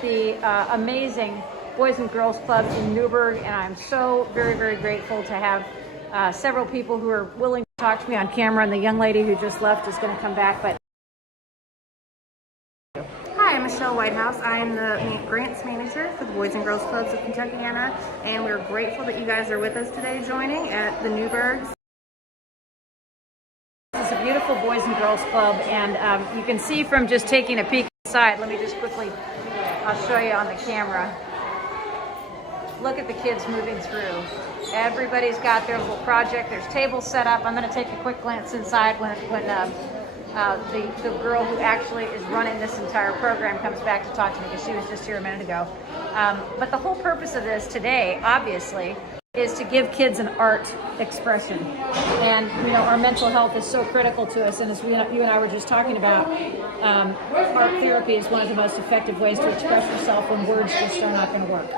the amazing Boys and Girls Club in Newburgh, and I'm so very, very grateful to have several people who are willing to talk to me on camera, and the young lady who just left is going to come back. But Hi, I'm Michelle Whitehouse. I am the grants manager for the Boys and Girls Clubs of Kentuckiana, and we're grateful that you guys are with us today joining at the Newburghs. This is a beautiful Boys and Girls Club, and you can see from just taking a peek inside. Let me just quickly, I'll show you on the camera. Look at the kids moving through. Everybody's got their little project. There's tables set up. I'm going to take a quick glance inside when the girl who actually is running this entire program comes back to talk to me, because she was just here a minute ago. But the whole purpose of this today, obviously, is to give kids an art expression. And you know, our mental health is so critical to us, and as you and I were just talking about, art therapy is one of the most effective ways to express yourself when words just are not going to work.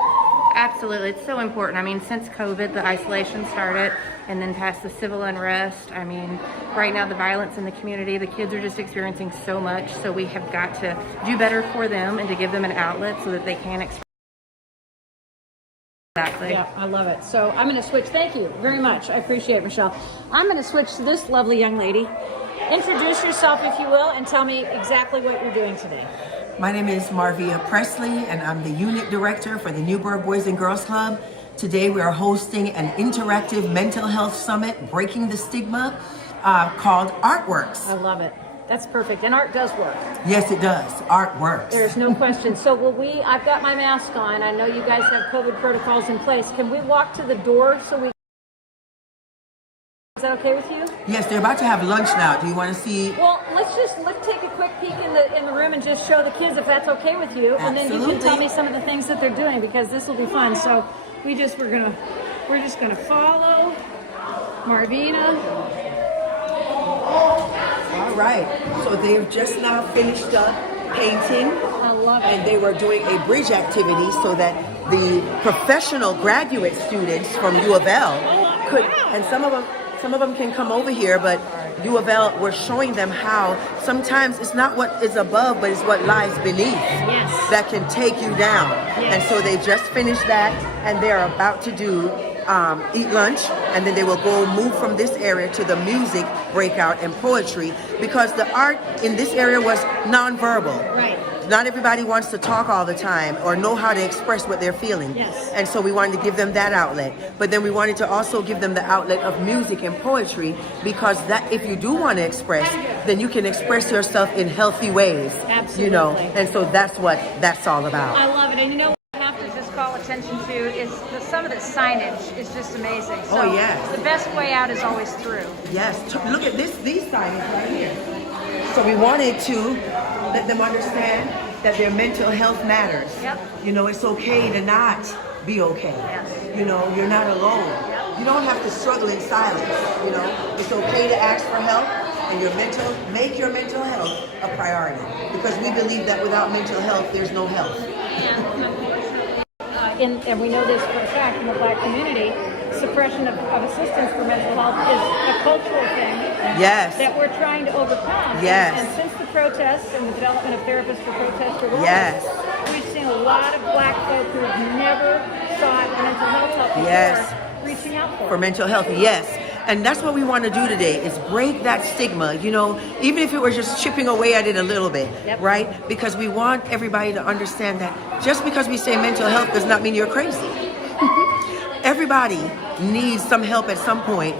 Absolutely, it's so important. I mean, since COVID, the isolation started, and then past the civil unrest, I mean, right now the violence in the community, the kids are just experiencing so much, so we have got to do better for them and to give them an outlet so that they can express. Exactly. Yeah, I love it. So I'm going to switch. Thank you very much. I appreciate it, Michelle. I'm going to switch to this lovely young lady. Introduce yourself, if you will, and tell me exactly what you're doing today. My name is Marvia Presley, and I'm the unit director for the Newburgh Boys and Girls Club. Today we are hosting an interactive mental health summit, Breaking the Stigma, called Artworks. I love it. That's perfect. And art does work. Yes, it does. Art works. There's no question. So I've got my mask on. I know you guys have COVID protocols in place. Can we walk to the door so we... Is that okay with you? Yes, they're about to have lunch now. Do you want to see? Well, let's take a quick peek in the room and just show the kids if that's okay with you. Absolutely. And then you can tell me some of the things that they're doing, because this will be fun. So we're just gonna follow Marvina. All right. So they've just now finished up painting. I love it. And they were doing a bridge activity so that the professional graduate students from U of L could, and some of them can come over here, but U of L, we're showing them how sometimes it's not what is above, but it's what lies beneath that can take you down. Yes. And so they just finished that, and they're about to do eat lunch, and then they will move from this area to the music breakout and poetry, because the art in this area was nonverbal. Right. Not everybody wants to talk all the time or know how to express what they're feeling. Yes. And so we wanted to give them that outlet. But then we wanted to also give them the outlet of music and poetry, because that, if you do want to express, then you can express yourself in healthy ways. Absolutely. You know, and so that's what that's all about. I love it. And you know what I have to just call attention to is some of the signage is just amazing. So oh, yes. The best way out is always through. Yes. Look at these signage right here. So we wanted to let them understand that their mental health matters. Yep. You know, it's okay to not be okay. Yes. You know, you're not alone. Yep. You don't have to struggle in silence. You know, it's okay to ask for help, and make your mental health a priority, because we believe that without mental health, there's no health. And we know this for a fact in the Black community, suppression of assistance for mental health is a cultural thing. Yes. That we're trying to overcome. Yes. And since the protests and the development of therapists for protester workers, yes, we've seen a lot of Black folk who have never sought mental health help before, yes, reaching out for mental health. Yes. And that's what we want to do today, is break that stigma, you know, even if it were just chipping away at it a little bit, yep, right? Because we want everybody to understand that just because we say mental health does not mean you're crazy. Everybody needs some help at some point,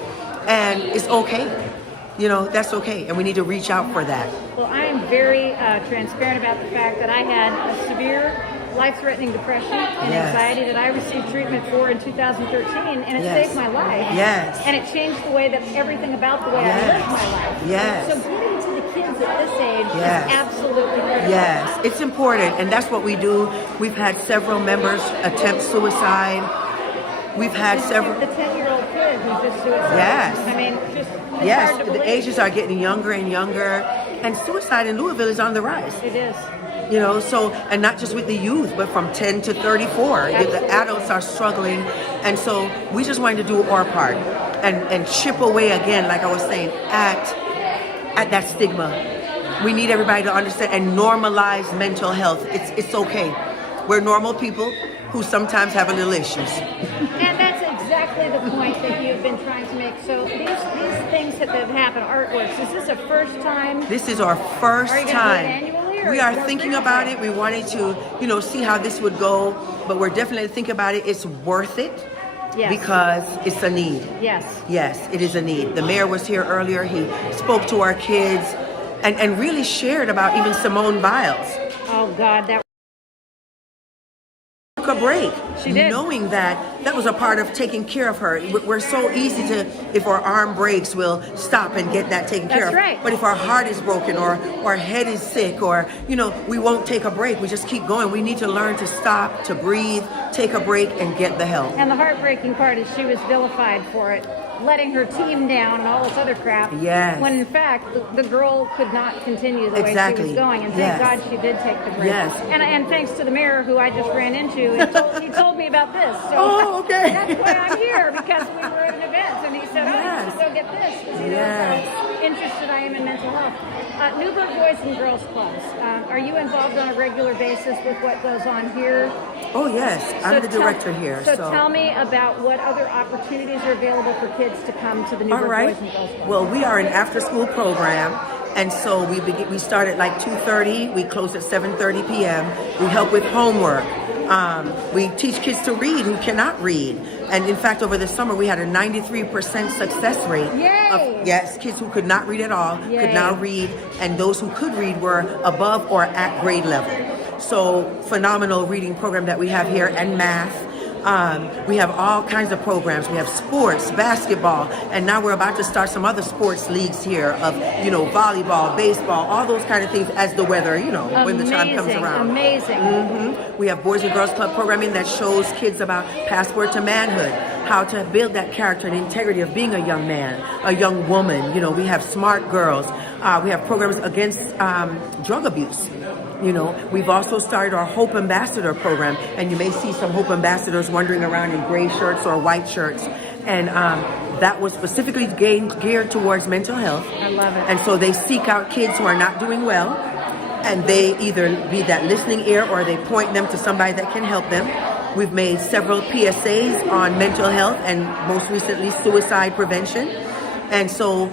and it's okay. You know, that's okay, and we need to reach out for that. Well, I am very transparent about the fact that I had a severe life-threatening depression and yes, anxiety that I received treatment for in 2013, and it yes, saved my life. Yes. And it changed the way that everything about the way yes, I lived my life. Yes. So getting to the kids at this age yes, is absolutely critical. Yes, it's important, and that's what we do. We've had several members attempt suicide. We've had several. The 10-year-old kid who just suicide. Yes. I mean, just it's yes, hard to the believe. ages are getting younger and younger, and suicide in Louisville is on the rise. It is. You know, so, and not just with the youth, but from 10 to 34, the adults are struggling. And so we just wanted to do our part and chip away again, like I was saying, at that stigma. We need everybody to understand and normalize mental health. It's okay. We're normal people who sometimes have a little issues. And that's exactly the point that you've been trying to make. So these things that have happened, artworks, is this a first time? This is our first Are you gonna time. do it annually, or We are more thinking frequently? about it. We wanted to, see how this would go, but we're definitely thinking about it. It's worth it. Yes. Because it's a need. Yes. Yes, it is a need. The mayor was here earlier. He spoke to our kids and really shared about even Simone Biles. Oh God, that Took a break. She did. Knowing that was a part of taking care of her. We're so easy to, if our arm breaks, we'll stop and get that taken care of. That's right. But if our heart is broken or our head is sick or, we won't take a break. We just keep going. We need to learn to stop, to breathe, take a break, and get the help. And the heartbreaking part is she was vilified for it, letting her team down and all this other crap. Yes. When in fact, the girl could not continue the way she Exactly. was going. And thank Yes. God she did take the break. Yes. And thanks to the mayor who I just ran into, he told me about this. So Oh, okay. that's why I'm here, because we were at an event and he said, oh, Yes. you should go get this. 'Cause he knows Yes. how interested I am in mental health. Newburgh Boys and Girls Clubs. Are you involved on a regular basis with what goes on here? Oh, yes. I'm the tell- director here. So tell me about what other opportunities are available for kids to come to the All Newburgh right. Boys and Girls Club. Well, we are an after-school program, and so we start at like 2:30. We close at 7:30 p.m. We help with homework. We teach kids to read who cannot read. And in fact, over the summer, we had a 93% success rate. Yay! Of, yes, kids who could not read at all Yay. could now read, and those who could read were above or at grade level. So phenomenal reading program that we have here, and math. We have all kinds of programs. We have sports, basketball, and now we're about to start some other sports leagues here of, volleyball, baseball, all those kind of things as the weather, when the time comes around. Amazing. We have Boys and Girls Club programming that shows kids about Passport to Manhood, how to build that character and integrity of being a young man, a young woman. We have Smart Girls. We have programs against drug abuse. We've also started our Hope Ambassador program, and you may see some Hope Ambassadors wandering around in gray shirts or white shirts. And that was specifically geared towards mental health. I love it. And so they seek out kids who are not doing well, and they either be that listening ear or they point them to somebody that can help them. We've made several PSAs on mental health and most recently suicide prevention. And so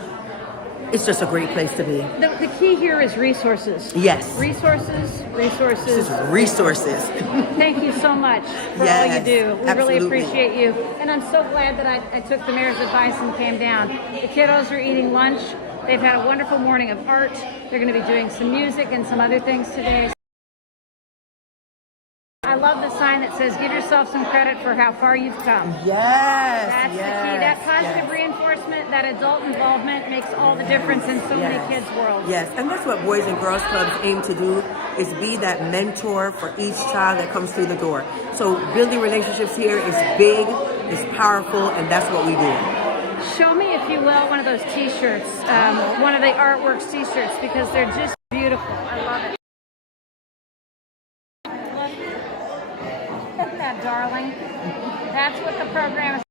it's just a great place to be. The key here is resources. Yes. Resources. This is resources. Thank you so much for all you Yes, do. We really absolutely. appreciate you. And I'm so glad that I took the mayor's advice and came down. The kiddos are eating lunch. They've had a wonderful morning of art. They're going to be doing some music and some other things today. I love the sign that says, give yourself some credit for how far you've come. Yes. That's the key. That positive reinforcement, that adult involvement makes all the difference in so many kids' worlds. Yes, and that's what Boys and Girls Clubs aim to do, is be that mentor for each child that comes through the door. So building relationships here is big, is powerful, and that's what we do. Show me, if you will, one of those t-shirts, one of the artworks t-shirts, because they're just beautiful. I love it. Isn't that darling? That's what the program is.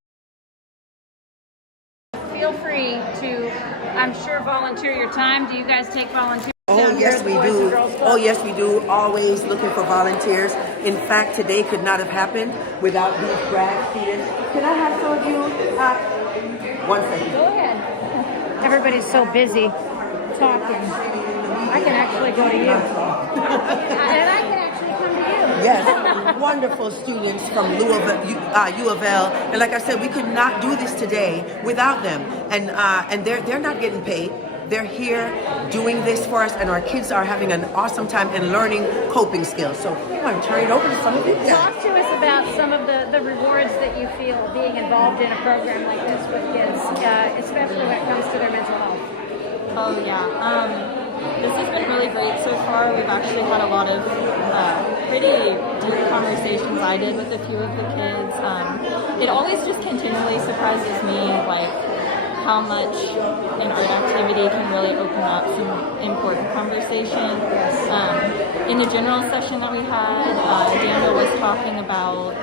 Feel free to, I'm sure, volunteer your time. Do you guys take volunteers? Oh, yes, we do. Oh, yes, we do. Always looking for volunteers. In fact, today could not have happened without these grad students. Can I have some of you? 1 second. Go ahead. Everybody's so busy talking. I can actually go to you. And I can actually come to you. Yes, wonderful students from U of L. And like I said, we could not do this today without them. And they're not getting paid. They're here doing this for us, and our kids are having an awesome time and learning coping skills. So I'm going to turn it over to some of you. Talk to us about some of the rewards that you feel being involved in a program like this with kids, especially when it comes to their mental health. Oh yeah, this has been really great so far. We've actually had a lot of pretty deep conversations I did with a few of the kids. It always just continually surprises me, like, how much an art activity can really open up some important conversation. In the general session that we had, Daniel was talking about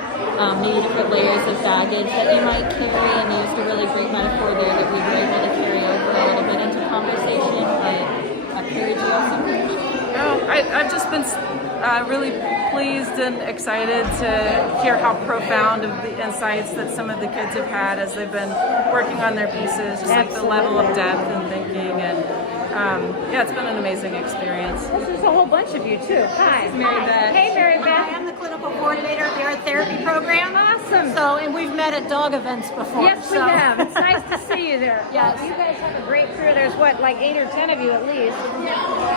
maybe different layers of baggage that you might carry, and he used a really great metaphor there that we were able to carry over a little bit into conversation. But Carrie, do you have something? No, I've just been really pleased and excited to hear how profound of the insights that some of the kids have had as they've been working on their pieces, just like the level of depth and thinking, and yeah, it's been an amazing experience. There's a whole bunch of you too. Hi. Mary Beth. Hey, Mary I Beth. am the clinical coordinator of the art therapy program. Awesome. So, and we've met at dog events before. Yes, we so. have. It's nice to see you there. Yes. You guys have a great crew. There's what, like 8 or 10 of you at least,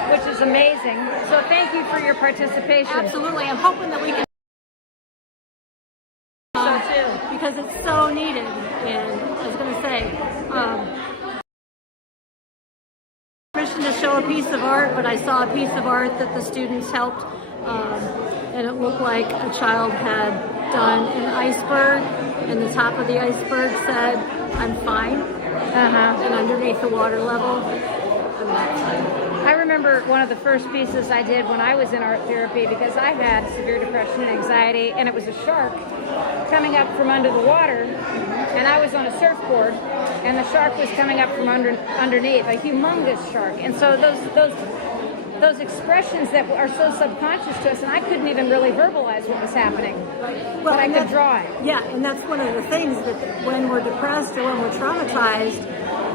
which is amazing. So thank you for your participation. Absolutely. I'm hoping that we can. So too. Because it's so needed. And I was going to say, permission to show a piece of art, but I saw a piece of art that the students helped, and it looked like a child had done an iceberg, and the top of the iceberg said, "I'm fine," and underneath the water level, I'm not fine. I remember one of the first pieces I did when I was in art therapy, because I had severe depression and anxiety, and it was a shark coming up from under the water, and I was on a surfboard, and the shark was coming up from underneath, a humongous shark. And so those expressions that are so subconscious to us, and I couldn't even really verbalize what was happening, but I could draw it. Yeah, and that's one of the things that when we're depressed or when we're traumatized,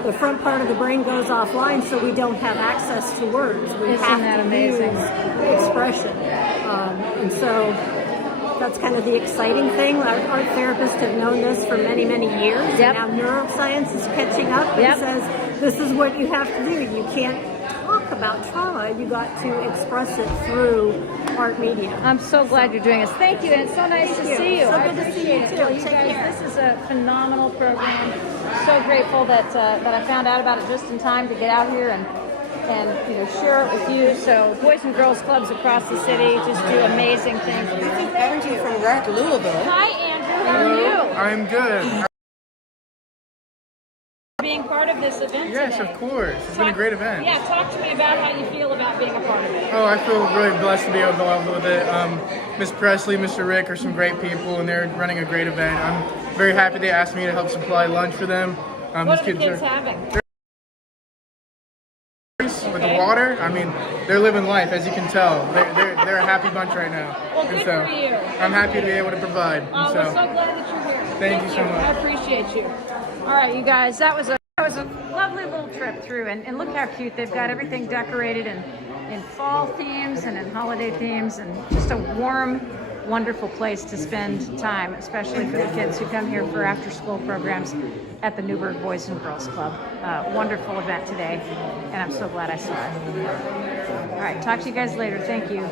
the front part of the brain goes offline, so we don't have access to words. We Isn't have that to amazing? use expression. And so that's kind of the exciting thing. Our art therapists have known this for many, many years. Yep. And now neuroscience is catching up and says, this is what you have to do. You can't talk about trauma. You got to express it through art media. I'm so glad you're doing this. Thank you, and it's so nice to see you. So I good to see appreciate you it. too. Well, you Take guys, care. this is a phenomenal program. So grateful that I found out about it just in time to get out here and share it with you. So Boys and Girls Clubs across the city just do amazing things. Andrew from Rec Louisville. Hi, Andrew. How are you? I'm good. Being part of this event Yes, today. of course. It's been a great event. Yeah, talk to me about how you feel about being a part of it. Oh, I feel really blessed to be able to go out with it. Miss Presley, Mr. Rick are some great people, and they're running a great event. I'm very happy they asked me to help supply lunch for them. What are the kids having? With the water, I mean, they're living life, as you can tell. They're a happy bunch right now. Well, good for you. I'm happy to be able to provide. Oh, we're so glad that you're here. Thank you so much. I appreciate you. All right, you guys, that was a lovely little trip through, and look how cute. They've got everything decorated in fall themes and in holiday themes, and just a warm, wonderful place to spend time, especially for the kids who come here for after-school programs at the Newburgh Boys and Girls Club. Wonderful event today, and I'm so glad I saw it. All right, talk to you guys later. Thank you.